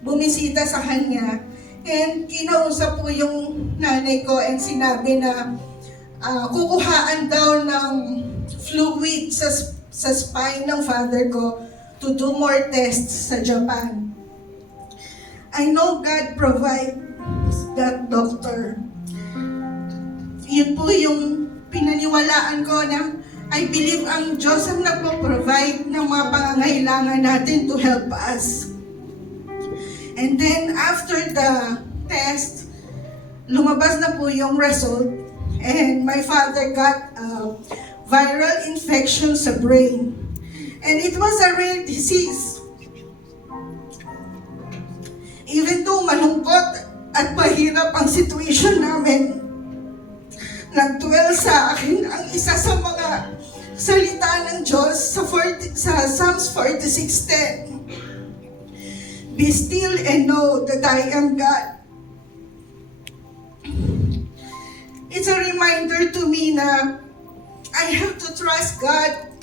bumisita sa kanya. And kinausap po yung nanay ko and sinabi na kukuhaan daw ng fluid sa spine ng father ko to do more tests sa Japan. I know God provides that doctor. Yun po yung pinaniwalaan ko na I believe ang Diyos ang nagpo-provide ng mga pangangailangan natin to help us. And then after the test, lumabas na po yung result and my father got a viral infection sa brain. And it was a rare disease. Even though malungkot at mahirap ang situation namin, nagdwell sa akin ang isa sa mga salita ng Diyos sa Psalms 46:10. Be still and know that I am God. It's a reminder to me na I have to trust God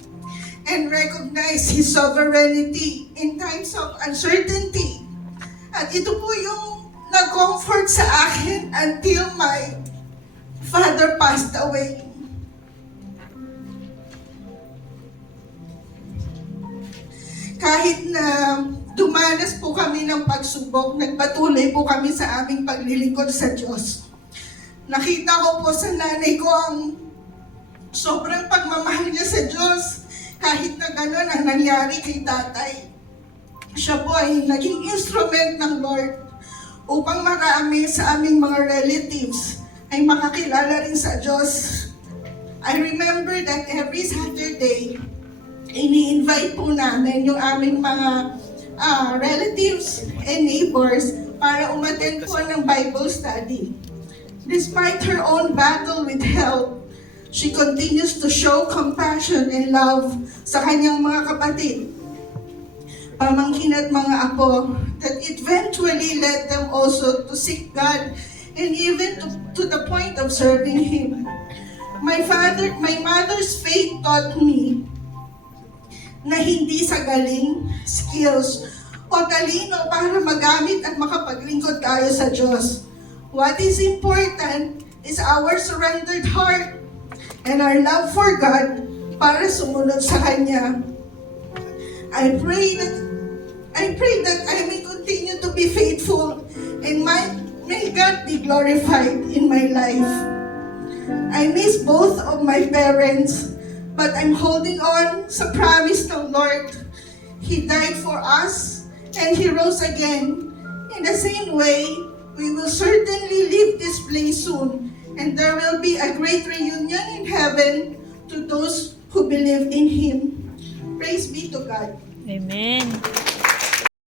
and recognize His sovereignty in times of uncertainty. At ito po yung nag-comfort sa akin until my father passed away. Kahit na dumanas po kami ng pagsubok, nagpatuloy po kami sa aming paglilingkod sa Diyos. Nakita ko po sa nanay ko ang sobrang pagmamahal niya sa Diyos, kahit na gano'n ang nangyari kay tatay. Siya po ay naging instrument ng Lord upang marami sa aming mga relatives ay makakilala rin sa Diyos. I remember that every Saturday, ini-invite po namin yung aming mga relatives and neighbors para umattend po ng Bible study. Despite her own battle with health, she continues to show compassion and love sa kanyang mga kapatid, pamangkin at mga apo, that eventually led them also to seek God and even to the point of serving Him. My mother's faith taught me na hindi sa galing, skills, o talino para magamit at makapaglingkod tayo sa Diyos. What is important is our surrendered heart and our love for God para sumunod sa Kanya. I pray that I may continue to be faithful and may God be glorified in my life. I miss both of my parents, but I'm holding on sa promise ng Lord. He died for us and He rose again. In the same way, we will certainly leave this place soon, and there will be a great reunion in heaven to those who believe in Him. Praise be to God. Amen.